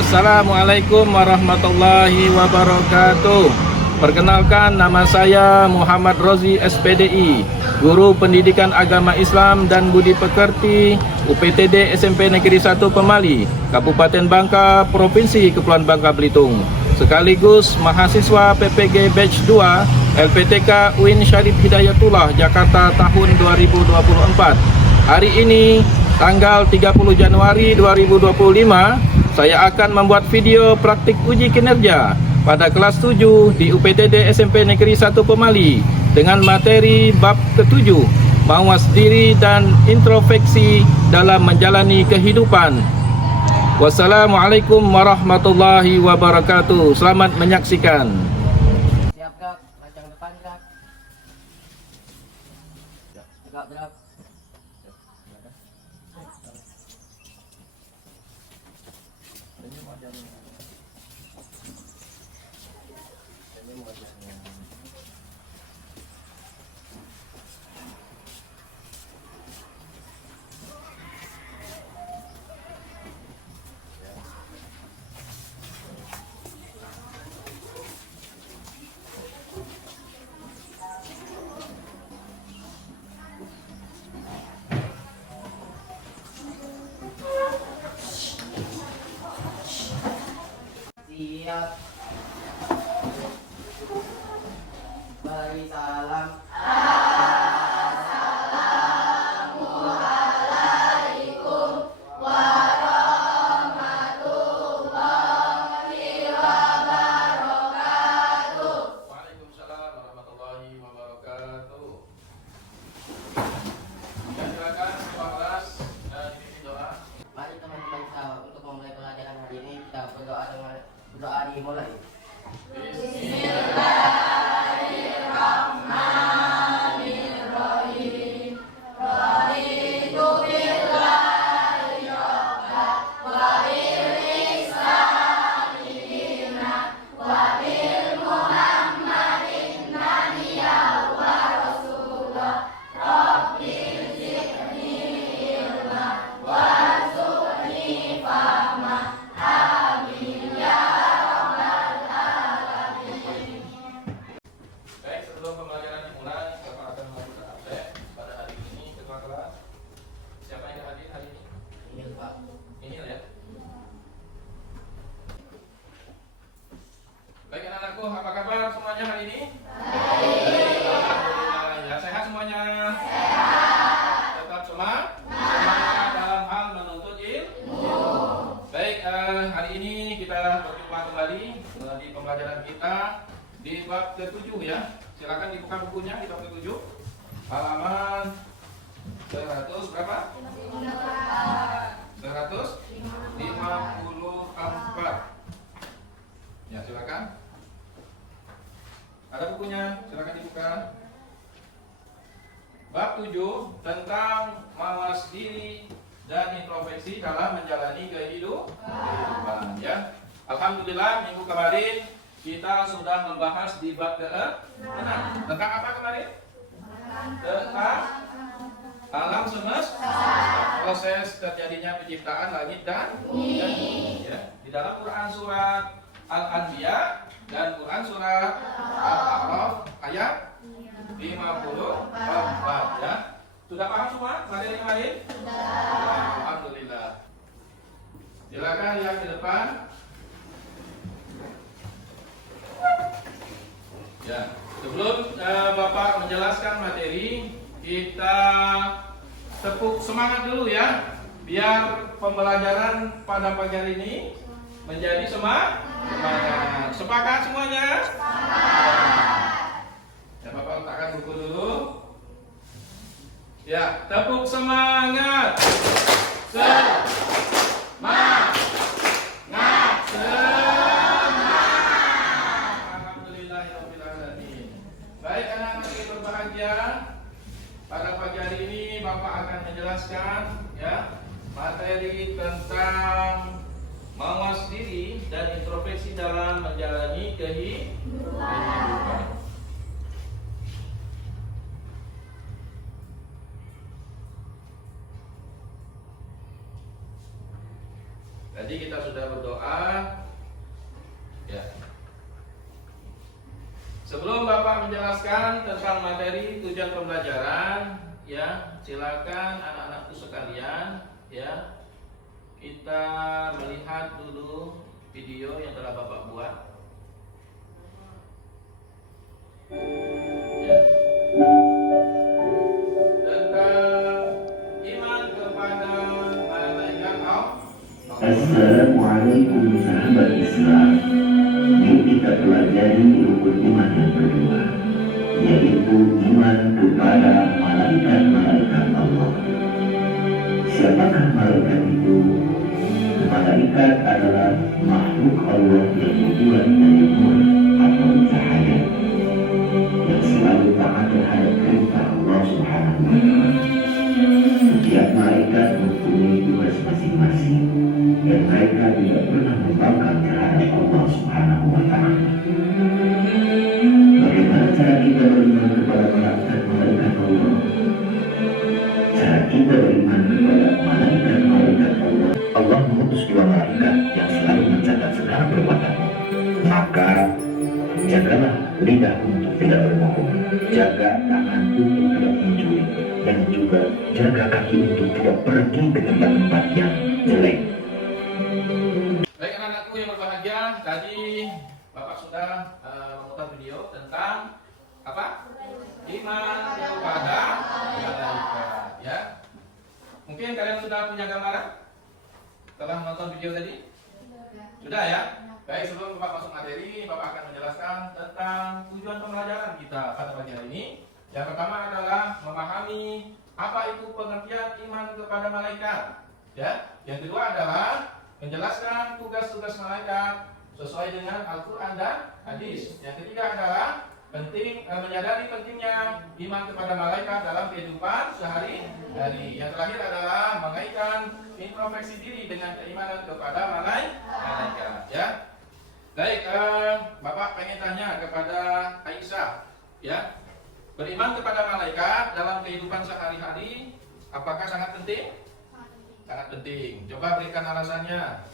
Assalamualaikum warahmatullahi wabarakatuh. Perkenalkan, nama saya Muhammad Rozi SPDI, Guru Pendidikan Agama Islam dan Budi Pekerti UPTD SMP Negeri 1 Pemali, Kabupaten Bangka, Provinsi Kepulauan Bangka Belitung, sekaligus mahasiswa PPG Batch 2 LPTK UIN Syarif Hidayatullah Jakarta tahun 2024. Hari ini tanggal 30 Januari 2025, saya akan membuat video praktik uji kinerja pada kelas 7 di UPTD SMP Negeri 1 Pemali dengan materi bab ke-7, mawas diri dan introspeksi dalam menjalani kehidupan. Wassalamualaikum warahmatullahi wabarakatuh. Selamat menyaksikan. Siap Kak, rancang depan Kak. Tegak gerak. Siap. Beri salam. Waalaikumsalam warahmatullahi wabarakatuh. Silakan ketua kelas dan dipimpin doa. Mari teman-teman kita untuk memulai pelajaran hari ini kita berdoa dengan doa dimulai. Baik, sebelum pembelajaran dimulai, Bapak akan melakukan absen pada hari ini. Ketua kelas, siapa yang hadir hari ini? Ini Pak. Ini ya. Baik anak-anakku, apa kabar semuanya hari ini? Alhamdulillah, ya. Sehat semuanya? Tetap semangat dalam hal menuntut ilmu. Baik, hari ini kita berjumpa kembali di pembelajaran kita di bab ke-7 ya. Silakan dibuka bukunya di bab ke-7. Halaman 100 berapa? 154. Ya, silakan. Ada bukunya, silakan dibuka. Bab 7 tentang mawas diri dan introspeksi dalam menjalani kehidupan ya. Alhamdulillah, minggu kemarin kita sudah membahas di bab ke-6. Tentang apa kemarin? Tentang alam semesta, proses terjadinya penciptaan langit dan bumi. Ya. Di dalam Quran surat Al-Anbiya dan Quran surat Al-A'raf ayat 54 ya. Sudah paham semua materi kemarin? Alhamdulillah. Silakan yang di depan. Ya, sebelum Bapak menjelaskan materi, kita tepuk semangat dulu ya, biar pembelajaran pada pagi hari ini menjadi semangat. Sepakat semuanya? Ya, Bapak letakkan buku dulu. Ya, tepuk semangat. Semangat. Baik anak-anak yang berbahagia, pada pagi hari ini Bapak akan menjelaskan ya materi tentang mawas diri dan introspeksi dalam menjalani kehidupan. Tadi kita sudah berdoa menjelaskan tentang materi tujuan pembelajaran, ya. Silakan anak-anakku sekalian, ya. Kita melihat dulu video yang telah Bapak buat. Ya. Tentang iman kepada malaikat Allah. Assalamualaikum sahabat Islam. Yuk kita pelajari rukun iman yang kedua, yaitu iman kepada malaikat-malaikat Allah. Siapakah malaikat itu? Malaikat adalah makhluk Allah yang dibuat dari nur atau cahaya, yang selalu taat terhadap perintah Allah Subhanahu wa Ta'ala. Setiap malaikat mempunyai tugas masing-masing, dan mereka tidak pernah membangkang terhadap Allah Subhanahu wa Ta'ala. Bagaimana cara kita beriman kepada malaikat-malaikat Allah? Cara kita beriman kepada malaikat-malaikat Allah. Allah mengutus dua malaikat yang selalu mencatat segala perbuatan. Maka jagalah lidah untuk tidak berbohong, jaga tangan untuk tidak mencuri, dan juga jaga kaki untuk tidak pergi ke tempat-tempat yang jelek. Baik anak-anakku yang berbahagia, tadi Bapak sudah memutar video tentang apa? Iman kepada malaikat, ya. Mungkin kalian sudah punya gambaran setelah menonton video tadi? Sudah ya? Baik, sebelum Bapak masuk materi, Bapak akan menjelaskan tentang tujuan pembelajaran kita pada pagi hari ini. Yang pertama adalah memahami apa itu pengertian iman kepada malaikat, ya. Yang kedua adalah menjelaskan tugas-tugas malaikat sesuai dengan Al-Quran dan hadis. Yang ketiga adalah menyadari pentingnya iman kepada malaikat dalam kehidupan sehari-hari. Yang terakhir adalah mengaitkan introspeksi diri dengan keimanan kepada malaikat, ya. Baik, Bapak pengen tanya kepada Aisyah, ya. Beriman kepada malaikat dalam kehidupan sehari-hari apakah sangat penting? Sangat penting. Coba berikan alasannya.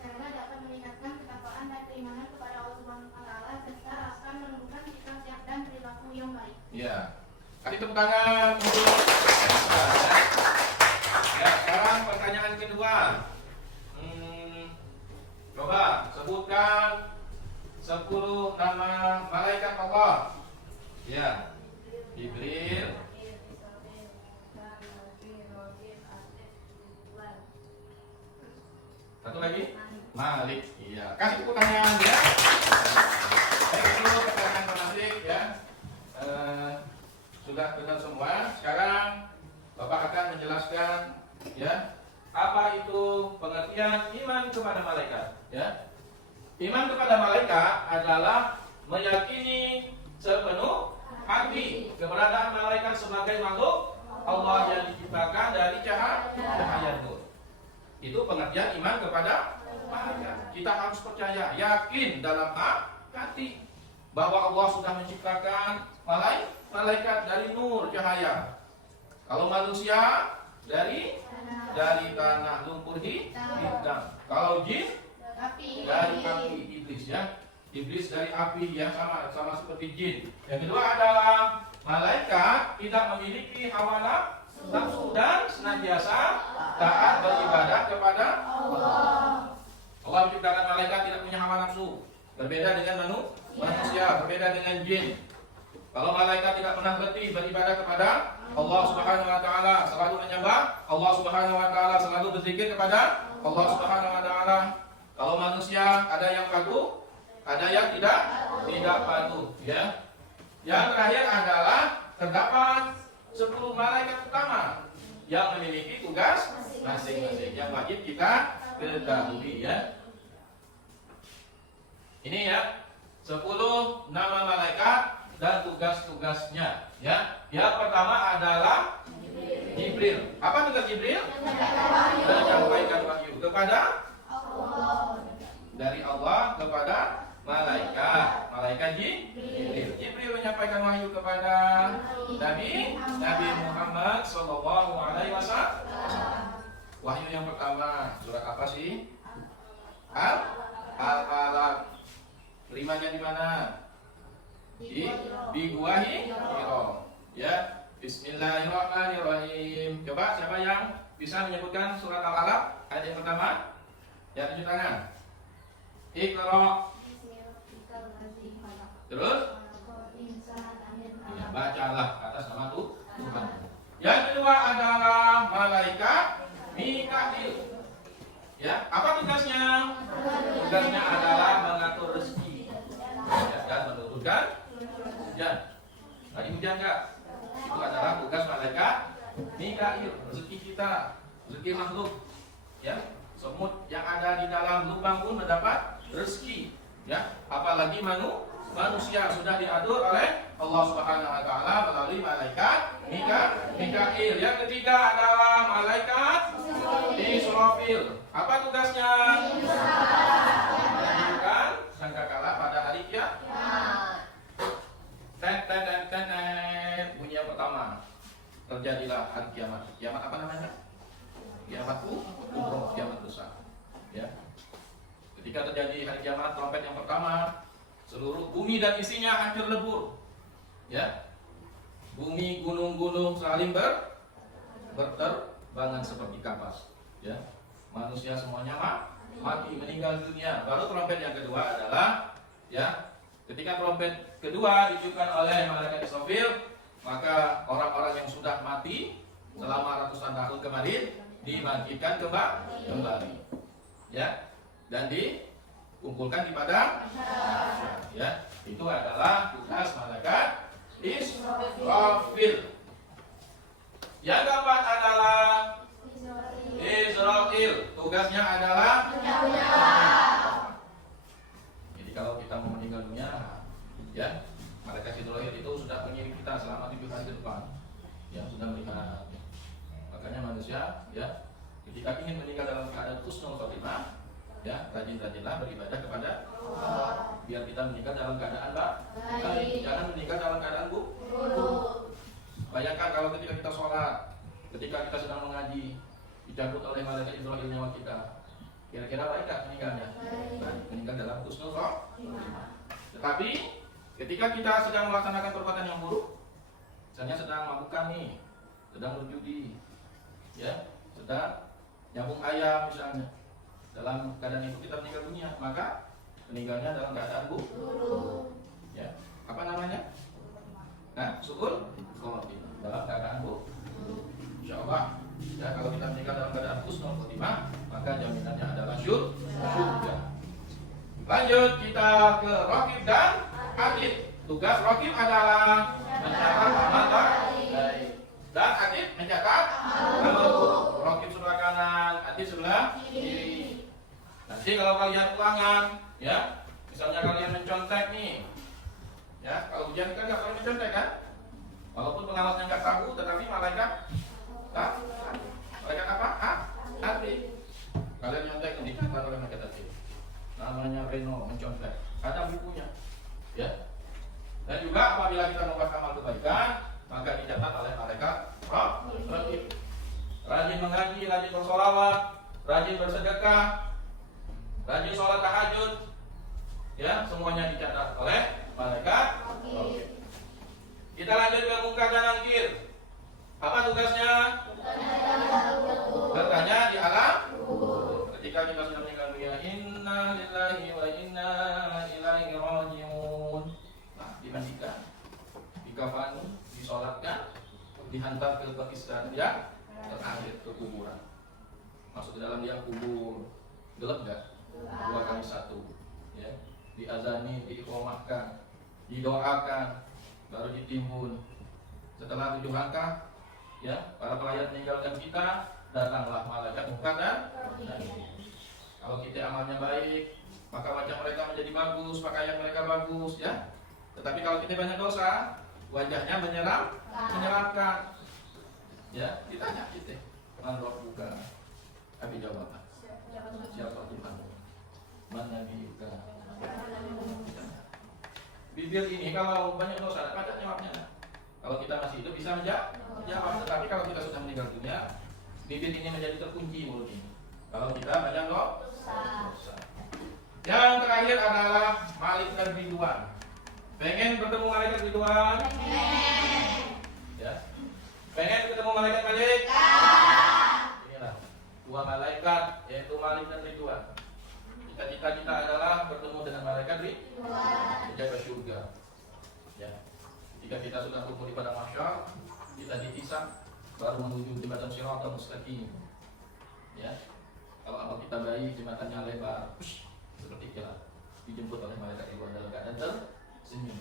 Karena dapat meningkatkan ketakwaan dan keimanan kepada Allah Subhanahu wa Ta'ala serta akan menumbuhkan sikap sehat dan perilaku yang baik. Ya. Kasih tepuk tangan untuk Aisyah, ya. Ya, sekarang pertanyaan kedua. Coba sebutkan 10 nama malaikat Allah. Ya. Jibril. Satu lagi? Malik. Iya. Kasih tepuk tangan, ya. Baik, itu pertanyaan Malik, ya. Sudah benar semua. Sekarang Bapak akan menjelaskan, ya, apa itu pengertian iman kepada malaikat, ya. Iman kepada malaikat adalah meyakini sepenuh hati keberadaan malaikat sebagai makhluk Allah yang diciptakan dari cahaya nur. Itu pengertian iman kepada malaikat. Kita harus percaya, yakin dalam hati bahwa Allah sudah menciptakan malaikat dari nur cahaya. Kalau manusia dari tanah lumpur hitam. Kalau jin dari api, iblis, ya. Iblis dari api, ya, sama seperti jin. Yang kedua adalah malaikat tidak memiliki hawa nafsu dan senantiasa taat beribadah kepada Allah. Allah menciptakan malaikat tidak punya hawa nafsu. Berbeda dengan manusia, berbeda dengan jin. Kalau malaikat tidak pernah berhenti beribadah kepada Allah Subhanahu wa Ta'ala, selalu menyembah Allah Subhanahu wa Ta'ala, selalu berzikir kepada Allah Subhanahu wa Ta'ala. Kalau manusia ada yang patuh, ada yang tidak patuh, ya. Yang terakhir adalah terdapat 10 malaikat utama yang memiliki tugas masing-masing yang wajib kita ketahui, ya. Ini, ya, 10 nama malaikat dan tugas-tugasnya, ya. Yang pertama adalah Jibril. Apa tugas Jibril? Menyampaikan wahyu kepada Allah. Dari Allah kepada malaikat Jibril. Jibril menyampaikan wahyu kepada Nabi Muhammad sallallahu alaihi wasallam. Wahyu yang pertama surat apa sih? Al-Alaq. Terimanya di mana? di Gua Hiro. Ya, Bismillahirrahmanirrahim. Coba siapa yang bisa menyebutkan surat Al-Alaq ayat yang pertama? Ya, tunjuk tangan. Iqra. Terus? Ya, bacalah atas nama Tuhan. Yang kedua adalah malaikat Mikail. Ya, apa tugasnya? Tugasnya adalah mengatur rezeki, ya, dan menurunkan hujan. Tadi hujan enggak? Itu adalah tugas malaikat Mikail. Rezeki kita, rezeki makhluk, ya, semut yang ada di dalam lubang pun mendapat rezeki, ya. Apalagi manusia sudah diatur oleh Allah Subhanahu wa taala melalui malaikat Mikail. Yang ketiga adalah malaikat Israfil. Apa tugasnya? Menunjukkan sangkakala pada hari kiamat. Bunyi yang pertama. Terjadilah hari kiamat. Kiamat apa namanya? Kiamat kubra, kiamat besar. Ya. Ketika terjadi hari kiamat, trompet yang pertama, seluruh bumi dan isinya hancur lebur. Ya. Bumi, gunung-gunung saling berterbangan seperti kapas. Ya. Manusia semuanya mati, meninggal dunia. Baru trompet yang kedua adalah, ya, ketika trompet kedua ditiupkan oleh malaikat Israfil, maka orang-orang yang sudah mati selama ratusan tahun kemarin dibangkitkan kembali, ya, dan dikumpulkan di padang. Ya, itu adalah tugas malaikat Israfil. Yang keempat adalah Israel. Tugasnya adalah jadi kalau kita mau meninggal dunia, ya, malaikat Israel itu sudah mengirim kita selama 7 hari ke depan, yang sudah melihat. Makanya manusia, ya, ketika ingin meninggal dalam keadaan husnul khotimah, ya, rajin-rajinlah beribadah kepada Allah, biar kita meninggal dalam keadaan baik. Jangan meninggal dalam keadaan buruk. Bayangkan kalau ketika kita sholat, ketika kita sedang mengaji, dicabut oleh malaikat Israel nyawa kita, kira-kira baik tak meninggalnya? Meninggal dalam husnul khotimah. Tetapi ketika kita sedang melaksanakan perbuatan yang buruk, misalnya sedang mabukan nih, sedang berjudi, ya, sedang nyambung ayam misalnya, dalam keadaan itu kita meninggal dunia, maka meninggalnya dalam keadaan buruk. Ya, apa namanya? Nah, syukur khotimah, dalam keadaan buruk. Insyaallah, ya, kalau kita meninggal dalam keadaan husnul khotimah, maka jaminannya adalah surga. Lanjut kita ke Raqib dan Atid. Tugas Raqib adalah mencatat amal baik, dan Atid mencatat amal buruk. Raqib sebelah kanan, Atid sebelah kiri. Nanti kalau kalian ulangan, ya, misalnya kalian mencontek nih, ya, kalau ujian kan nggak boleh mencontek kan? Walaupun pengawasnya nggak tahu, tetapi malaikat apa? Atid. Kalian nyontek dicatat oleh malaikat Atid. Namanya Reno mencontek. Ada bukunya, ya. Dan juga apabila kita membuat amal kebaikan, maka dicatat oleh malaikat Raqib. Rajin mengaji, rajin bersolawat, rajin bersedekah, rajin sholat tahajud, ya, semuanya dicatat oleh malaikat Raqib. Kita lanjut ke Munkar dan Nakir. Apa tugasnya? Bertanya di alam. Ketika kita sudah meninggal dunia, inna lillahi wa inna ilaihi raji'un. Nah, dimandikan, dikafani, disolatkan, dihantar ke Pakistan, ya, terakhir ke kuburan. Masuk ke dalam liang kubur, gelap enggak? 2 kali 1, ya. Diazani, diiqamahkan, didoakan, baru ditimbun. Setelah 7 langkah, ya, para pelayat meninggalkan kita, datanglah malaikat Munkar dan Nakir. Kalau kita amalnya baik, maka wajah mereka menjadi bagus, pakaian mereka bagus, ya. Tetapi kalau kita banyak dosa, wajahnya menyeramkan. Ya, ditanya kita, man rabbuka? Abi jawab, siapa Tuhan? Man nabiyuka? Bibir ini kalau banyak dosa, pada jawabnya. Kalau kita masih hidup bisa menjawab, tetapi kalau kita sudah meninggal dunia, bibir ini menjadi terkunci mulut ini. Kalau kita banyak dosa. Yang terakhir adalah Malik dan Ridwan. Pengen bertemu malaikat Ridwan? Ya. Pengen ketemu malaikat Malik? Inilah dua malaikat, yaitu Malik dan Ridwan. Cita-cita kita adalah bertemu dengan malaikat Ridwan, menjaga surga. Ya. Jika kita sudah kumpul di padang mahsyar, kita dihisab, baru menuju jembatan Shiratal Mustaqim. Ya. Kalau amal kita baik, jembatannya lebar, seperti kita dijemput oleh malaikat Ridwan dalam keadaan tersenyum.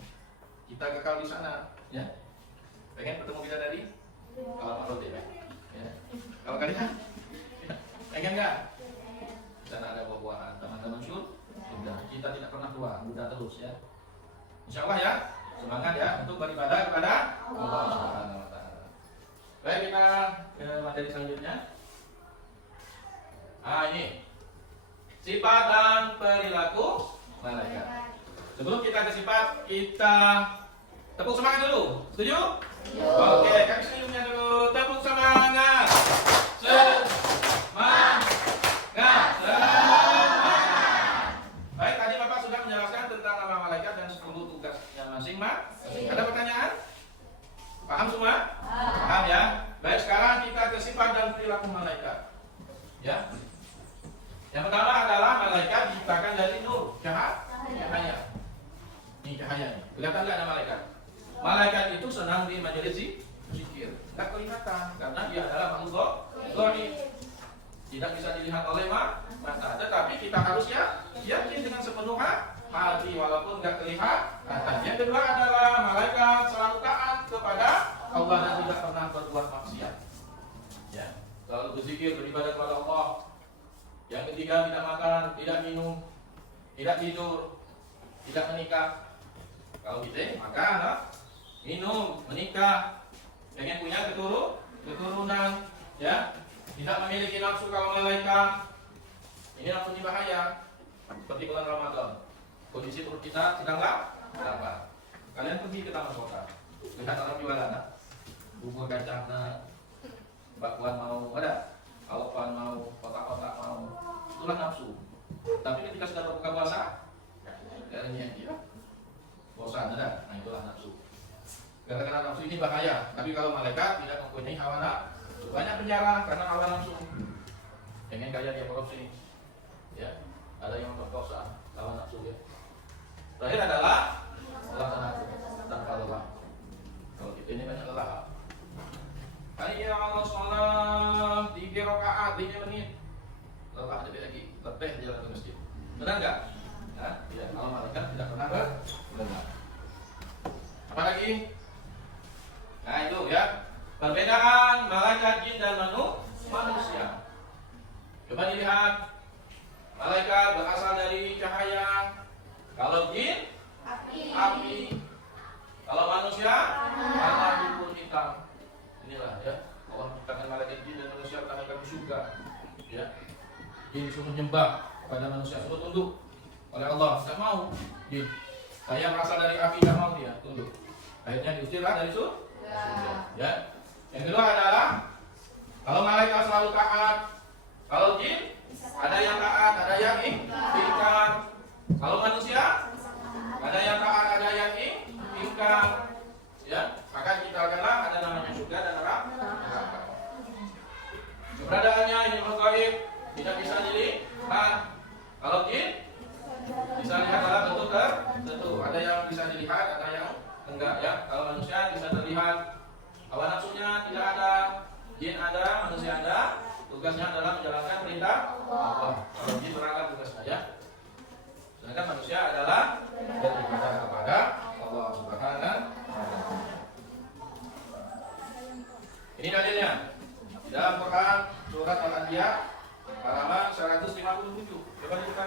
Kita kekal di sana. Ya. Pengen bertemu bidadari? Kalau Pak Rodi, ya. Kalau kalian, pengen nggak? Di sana ada buah-buahan, taman-taman sudah. Kita tidak pernah tua, muda terus ya. Insya Allah ya, semangat ya untuk beribadah kepada Allah Subhanahu Wa Taala. Baik, kita ke materi selanjutnya. Ini sifat dan perilaku malaikat. Sebelum kita ke sifat, kita tepuk semangat dulu. Setuju? Oke, kami senyumnya dulu. Tepuk semangat. Semangat. Baik, tadi Bapak sudah menjelaskan tentang nama malaikat dan 10 tugasnya masing-masing. Ada pertanyaan? Paham semua? Paham ya? Baik, sekarang kita ke sifat dan perilaku malaikat. Ya. Yang pertama adalah malaikat diciptakan dari nur, cahaya. Ini cahaya nih. Kelihatan nggak ada malaikat? Malaikat itu senang di majelis zikir. Nggak kelihatan karena dia adalah makhluk gaib. Tidak bisa dilihat oleh mata. Tetapi kita harus yakin dengan sepenuh hati walaupun nggak kelihatan. Yang kedua adalah malaikat selalu taat kepada Allah dan tidak pernah berbuat maksiat. Ya, selalu berzikir, beribadah kepada Allah. Yang ketiga, tidak makan, tidak minum, tidak tidur, tidak menikah. Kalau kita makan, minum, menikah, pengen punya keturunan, ya, tidak memiliki nafsu kalau malaikat. Ini nafsu ini bahaya. Seperti bulan Ramadan, kondisi perut kita sedang lapar. Kalian pergi ke taman kota, lihat orang jualan, bubur kacang, bakwan mau ada, alopan mau, kotak-kotak mau, itulah nafsu. Tapi ketika sudah berbuka puasa, caranya dia bosan, ada, nah itulah nafsu. Gara-gara nafsu ini bahaya. Tapi kalau malaikat tidak mempunyai hawa nafsu, banyak penjara karena hawa nafsu. Pengen kaya dia korupsi, ya, ada yang memperkosa, hawa nafsu ya. Terakhir adalah Allah tanpa lelah. Kalau kita ini banyak lelah. Hayya 'alas shalah 3 rakaat 5 menit. Lelah jadi lagi, letih jalan ke masjid. Benar enggak? Ya, tidak. Kalau malaikat tidak pernah berlelah. Apa lagi? Nah itu ya, perbedaan malaikat jin dan manusia. Coba dilihat, malaikat berasal dari cahaya. Kalau jin, api. Kalau manusia, warna biru hitam. Inilah ya, Allah menciptakan malaikat jin dan manusia menamakan di surga. Ya, jin disuruh nyembah kepada manusia, suruh tunduk oleh Allah. Tidak mau jin. Saya merasa dari api, tidak mau dia tunduk. Akhirnya diusirlah dari surga. Ya. Yang kedua adalah kalau malaikat selalu taat, kalau jin ada yang taat, ada yang ingkar. Kalau manusia ada yang taat, ada yang ingkar. Ya, maka kita akanlah ada namanya surga dan neraka. Keberadaannya ini gaib, tidak bisa dilihat. Kalau jin bisa lihat dalam bentuk tertentu. Ada yang bisa dilihat, ada yang enggak ya. Kalau manusia bisa terlihat. Hawa nafsunya tidak ada, jin ada, manusia ada. Tugasnya adalah menjalankan perintah Allah. Kalau jin berangkat tugasnya ya. Sedangkan manusia adalah beribadah kepada Allah Subhanahu wa Ta'ala. Ini dalilnya di dalam Quran surat Al-Anbiya halaman 157. Coba dibuka.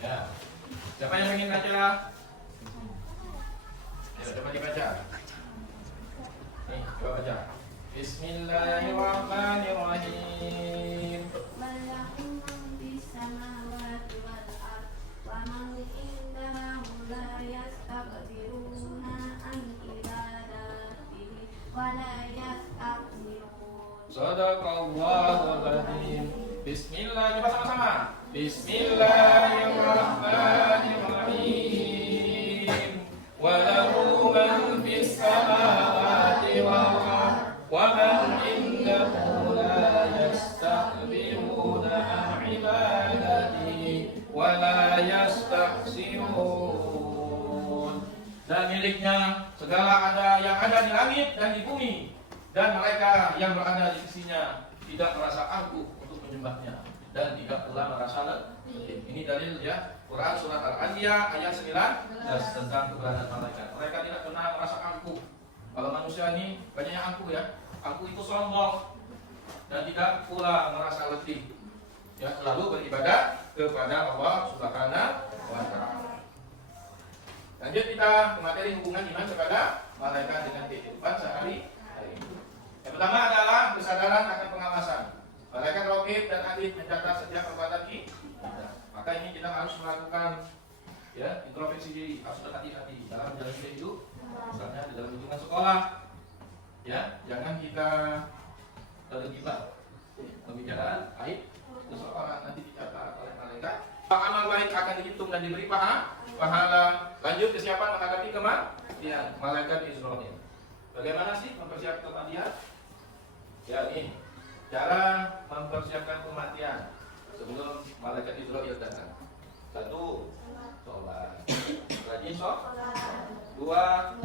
Ya. Siapa yang ingin baca? Ya, coba dibaca. Nih, coba baca. Bismillahirrahmanirrahim. Shadaqallahul adzim. Bismillah, coba sama-sama. Bismillahirrahmanirrahim. Walahu man fis samawati wal ardh wa man indahu la yastakbiruna an ibadatihi wa la yastahsirun. Dan miliknya segala yang ada di langit dan di bumi, dan mereka yang berada di sisinya tidak merasa angkuh untuk menyembahnya dan tidak pula merasa letih. Ini dalil ya, Quran surat Al-Anbiya ayat 19 tentang keberadaan malaikat. Mereka tidak pernah merasa angkuh. Kalau manusia ini banyaknya angkuh ya. Angkuh itu sombong dan tidak pula merasa letih. Ya, selalu beribadah kepada Allah Subhanahu wa taala. Lanjut kita ke materi hubungan iman kepada malaikat dengan kehidupan sehari-hari. Yang pertama adalah kesadaran akan pengawasan. Malaikat raqib dan atid mencatat setiap perbuatan kita. Maka ini kita harus melakukan ya introspeksi diri, harus berhati-hati dalam menjalani hidup. Misalnya di dalam lingkungan sekolah, ya jangan kita terlibat pembicaraan aib seseorang, nanti dicatat oleh malaikat. Amal baik akan dihitung dan diberi pahala. Lanjut kesiapan menghadapi kematian. Malaikat Israil. Bagaimana sih mempersiapkan kematian? Ya ini cara mempersiapkan kematian sebelum malaikat Israil datang. 1. Sholat. Rajin sholat. 2.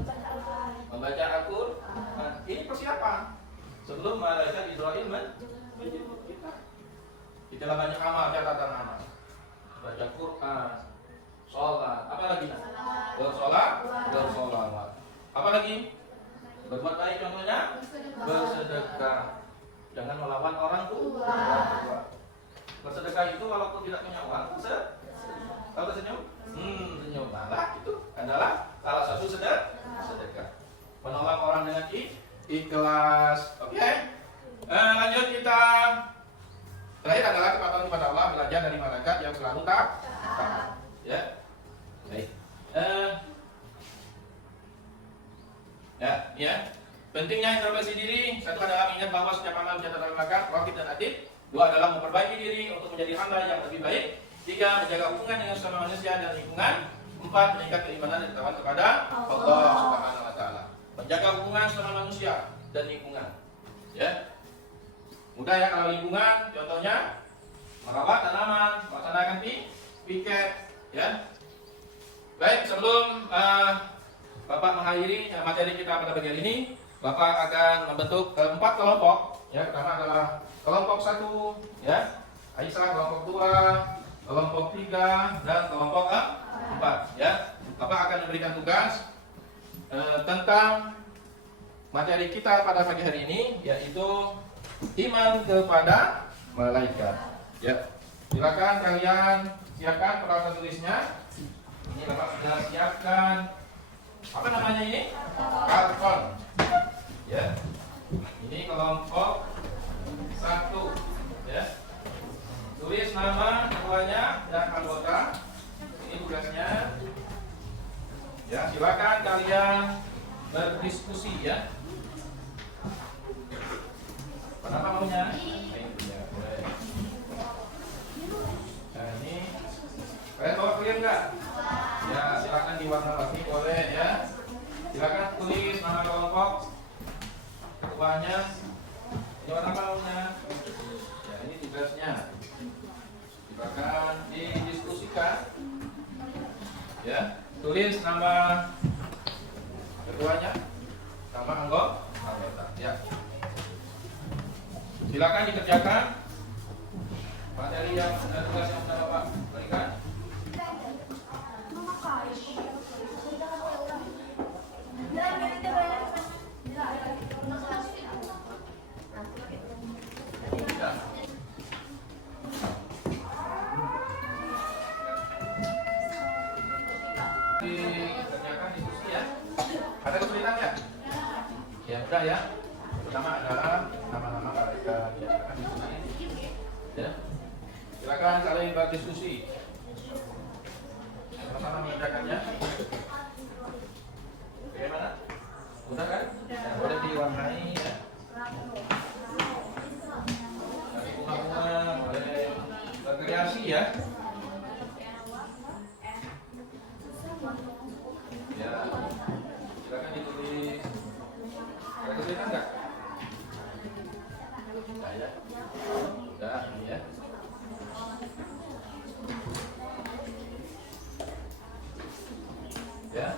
Membaca Al-Quran. Ini persiapan sebelum malaikat Israil menjemput kita. Di dalam banyak amal, catatan amal. Baca Quran, sholat, apa lagi? Bersolawat. Apa lagi? Berbuat baik, contohnya bersedekah. Jangan melawan orang tua. Bersedekah itu walaupun tidak punya uang, kalau senyum, senyum malah itu adalah salah satu sedekah. Menolong orang dengan ikhlas. Oke. Lanjut kita. Terakhir adalah kepatuhan kepada Allah, belajar dari malaikat yang selalu taat. Ya. Baik. Ya. Pentingnya introspeksi diri. 1 adalah ingat bahwa setiap amal dicatat oleh malaikat, raqib dan atid. 2 adalah memperbaiki diri untuk menjadi hamba yang lebih baik. 3 menjaga hubungan dengan sesama manusia dan lingkungan. 4 meningkat keimanan dan ketakwaan kepada Allah Subhanahu wa taala. Menjaga hubungan sesama manusia dan lingkungan. Ya. Mudah ya kalau lingkungan, contohnya merawat tanaman, melaksanakan piket, ya. Baik, sebelum Bapak mengakhiri materi kita pada bagian ini, Bapak akan membentuk 4 kelompok. Ya, pertama adalah kelompok 1, ya. Aisyah kelompok 2, kelompok 3, dan kelompok 4, ya. Bapak akan memberikan tugas tentang materi kita pada pagi hari ini, yaitu iman kepada malaikat. Ya, silakan kalian siapkan peralatan tulisnya. Ini Bapak sudah siapkan. Apa namanya ini? Karton. Ya. Ini kelompok 1. Ya. Tulis nama ketuanya dan anggota. Ini tugasnya. Ya, silakan kalian berdiskusi ya. Kenapa maunya? Ya, boleh. Nah, ini kalian bawa clear nggak? Ya, silakan diwarna-warni boleh ya. Silakan tulis nama kelompok ketuanya. Ini warna apa maunya? Ya, ini tugasnya. Silakan didiskusikan. Ya, tulis nama ketuanya, nama anggota. Ya. Silakan dikerjakan materi yang tugas yang sudah Bapak berikan. Dikerjakan diskusi ya. Ada kesulitan ya? Ya udah ya. Pertama adalah nama-nama malaikat. Ya. Silakan saling berdiskusi. Sama-sama mengerjakannya. Bagaimana? Udah kan? Boleh diwarnai ya. Dari bunga-bunga, boleh berkreasi ya. ya. Sudah, ini ya. Ya.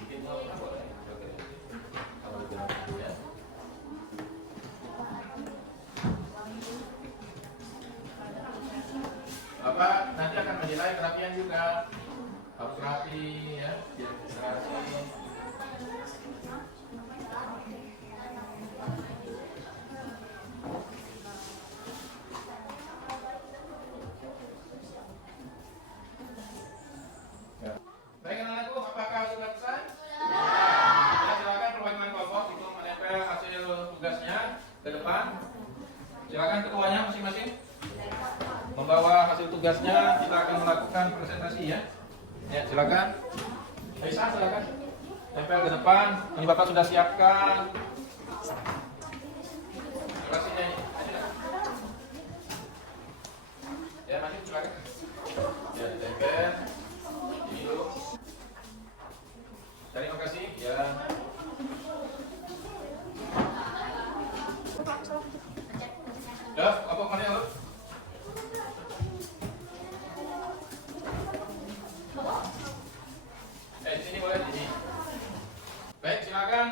Bikin mau apa boleh? Oke. Kalau bikin apa ya? Bapak nanti akan menilai kerapian juga. Harus rapi ya. Rapi. Ya. Baik anak-anakku, apakah sudah selesai? Ya, silakan perwakilan kelompok itu menempel hasil tugasnya ke depan. Silakan ketuanya masing-masing membawa hasil tugasnya, kita akan melakukan presentasi ya. Ya, silakan. Aisyah, silakan. Tempel ke depan. Ini Bapak sudah siapkan. Lokasinya ini. Ya, masih silakan. Ya, ditempel. Ini dulu. Cari lokasi. Ya. Ya, apa mana yang lu? Di sini boleh di sini. Baik, silakan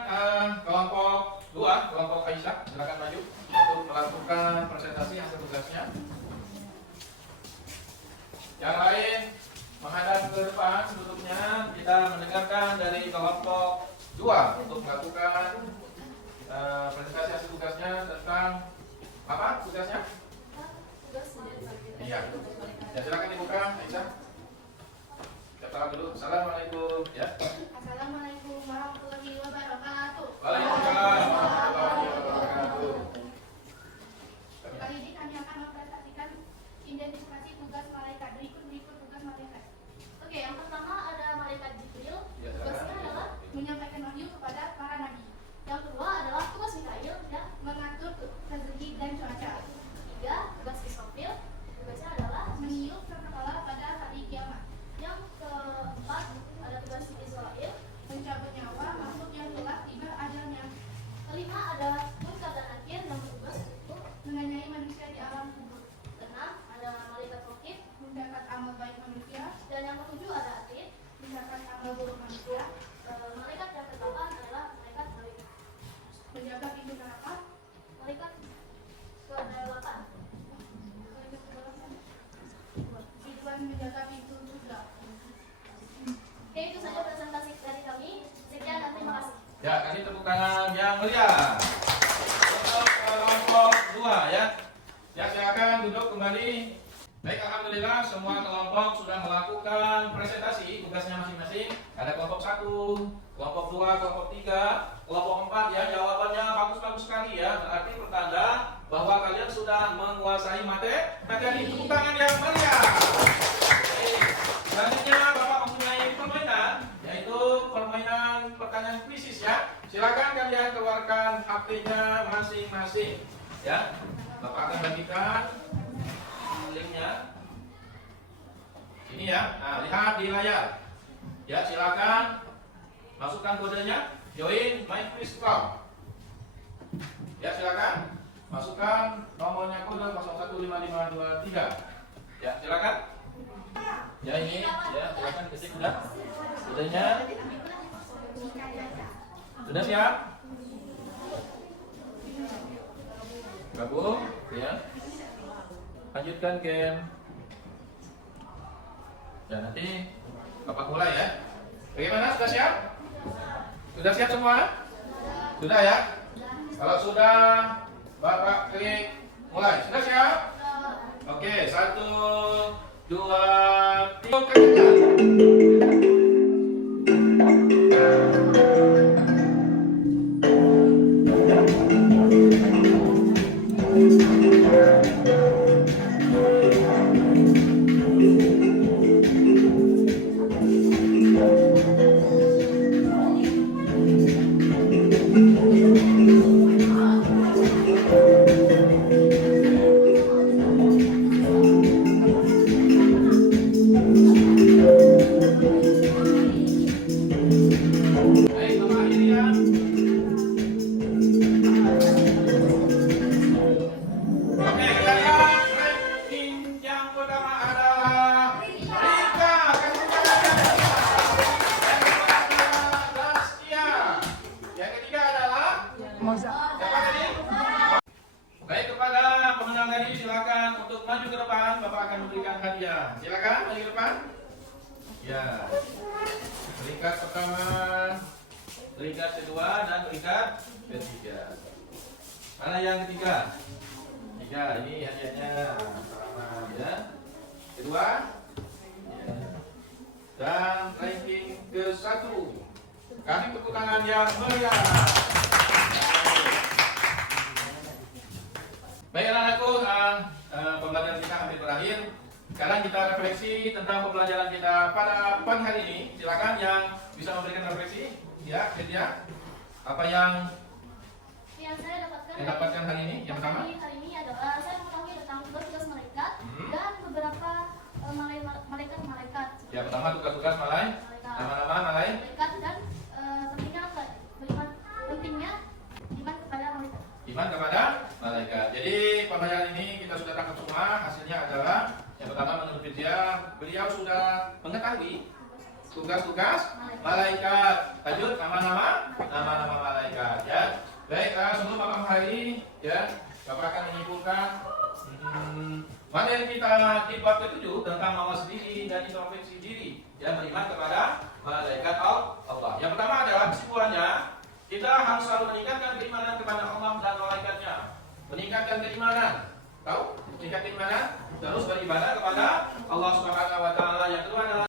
kelompok 2, kelompok Aisyah, silakan maju untuk melakukan presentasi hasil tugasnya. Yang lain menghadap ke depan duduknya, kita mendengarkan dari kelompok 2 untuk melakukan presentasi hasil tugasnya tentang apa tugasnya? Iya. Ya, silakan dibuka, Aisyah. Kita dulu. Assalamualaikum ya. Assalamualaikum warahmatullahi wabarakatuh. Waalaikumsalam warahmatullahi wabarakatuh. Kali ini kami akan mempresentasikan identifikasi tugas malaikat. Berikut tugas malaikat. Oke, yang pertama ada malaikat Jibril. Ya, Tugasnya adalah menyampaikan wahyu kepada para nabi. Yang kedua adalah tugas Mikail, ya, mengatur rezeki dan cuaca. Tiga, tugas Israfil. Tugasnya adalah meniup sangkakala pada hari kiamat. Yang keempat ada tugas Israel, mencabut nyawa makhluk yang telah tiba ajalnya. Kelima ada Munkar dan Nakir yang bertugas untuk menanyai manusia di alam kubur. Keenam ada malaikat Raqib, mencatat amal baik manusia. Dan yang ketujuh ada Atid, mencatat amal buruk manusia. Malaikat yang kedelapan adalah malaikat Malik, menjaga pintu neraka. Malaikat kedelapan Ridwan, menjaga pintu surga. Oke, itu saja presentasi dari kami. Sekian dan terima kasih. Ya, kasih tepuk tangan yang meriah untuk kelompok 2 ya. Ya, silakan duduk kembali. Baik, alhamdulillah semua kelompok sudah melakukan presentasi tugasnya masing-masing. Ada kelompok 1, kelompok 2, kelompok 3, kelompok 4 ya. Jawabannya bagus-bagus sekali ya. Berarti pertanda bahwa kalian sudah menguasai materi. Tepuk tangan yang meriah. Baik. Selanjutnya Bapak mempunyai permainan, yaitu permainan pertanyaan kuisis ya. Silakan kalian keluarkan HP-nya masing-masing ya. Bapak akan bagikan linknya. Ini ya. Nah, lihat di layar. Ya, silakan masukkan kodenya. Join my quiz club. Ya, silakan masukkan nomornya kode 015523. Ya, silakan. Ya, ini ya, silakan ketik sudah. Kodenya. Sudah siap? Gabung ya. Lanjutkan game. Ya, nanti Bapak mulai ya. Bagaimana? Sudah siap? Sudah siap semua? Sudah ya? Kalau sudah, Bapak klik mulai. Sudah siap? Oke, 1, 2, 3. Baik, Bapak akhiri ya. Ya. Peringkat pertama, peringkat kedua, dan peringkat ketiga. Mana yang ketiga? Tiga. Ini hadiahnya. Pertama, ya. Kedua. Ya. Dan ranking ke-1. Kasih tepuk tangan yang meriah. Baik anak-anakku, pembelajaran kita hampir berakhir. Sekarang kita refleksi tentang pembelajaran kita pada pagi hari ini. Silakan yang bisa memberikan refleksi, ya, Cynthia. Apa yang saya dapatkan hari ini? Yang pertama? Hari ini adalah saya mengetahui tentang tugas-tugas malaikat dan beberapa malaikat. Ya, pertama tugas-tugas nama-nama malaikat dan pentingnya iman kepada malaikat. Iman kepada malaikat. Jadi pembelajaran ini kita sudah tangkap semua. Hasilnya adalah yang pertama, menurut beliau sudah mengetahui tugas-tugas malaikat. Lanjut, nama-nama malaikat. Ya. Baik, sebelum Bapak mengakhiri, ya, Bapak akan menyimpulkan materi kita di bab ke-7 tentang mawas diri dan introspeksi diri, ya, beriman kepada malaikat Allah. Yang pertama adalah kesimpulannya, kita harus selalu meningkatkan keimanan kepada Allah dan malaikatnya. Meningkatkan keimanan, tahu? Meningkatkan keimanan, terus beribadah kepada Allah Subhanahu wa taala. Yang kedua adalah,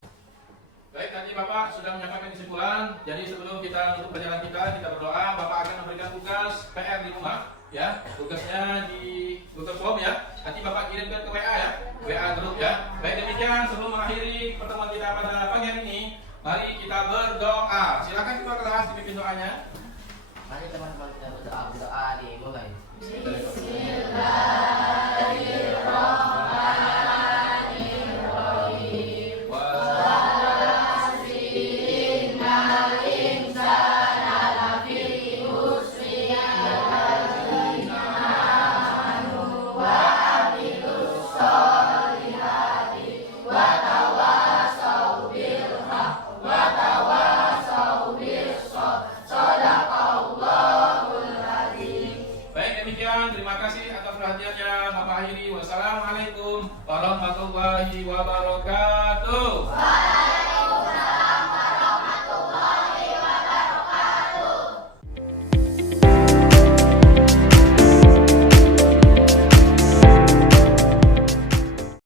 baik, nanti Bapak sudah menyampaikan kesimpulan. Jadi sebelum kita menutup perjalanan kita berdoa. Bapak akan memberikan tugas PR di rumah, ya. Tugasnya di Google Form, ya. Nanti Bapak kirimkan ke WA, ya. WA grup, ya. Baik, demikian sebelum mengakhiri pertemuan kita pada pagi hari ini, mari kita berdoa. Silakan ketua kelas dipimpin doanya. Mari teman-teman kita berdoa dimulai. Terima kasih atas perhatiannya. Bapak akhiri. Wassalamualaikum warahmatullahi wabarakatuh.